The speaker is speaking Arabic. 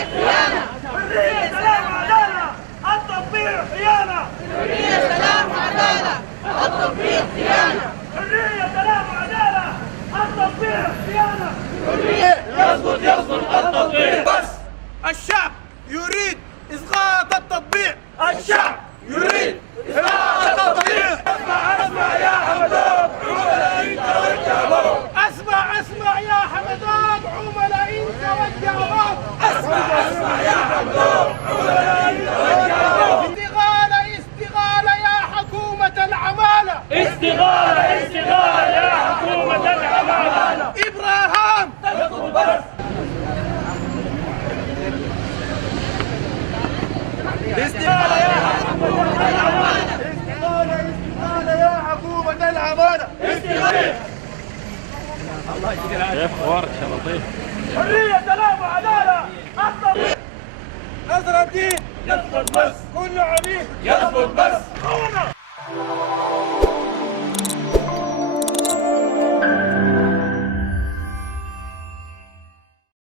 حرية سلام عدالة التطبيع خيانة. حرية سلام عدالة التطبيع خيانة. حرية سلام عدالة التطبيع خيانة. يسقط التطبيع. بس الشعب يريد إسقاط التطبيع. الشعب يريد إسقاط التطبيع. اسمع يا حمدان عملاء انت والجابوت. اسمع يا حمدان عملاء انت والجابوت. اسمع يا حمدان عملاء انت والجابوت. استغالة يا حكومة العمالة. استغالة يا حكومة العمالة. إبراهام يسقط بس. استغالة يا حكومة العمالة. استغالة يا حكومة العمالة. كيف ورك يا لطيف. حرية سلام وعدالة التطبيع. نصر الدين يسقط بس. كله عبيد. يسقط بس.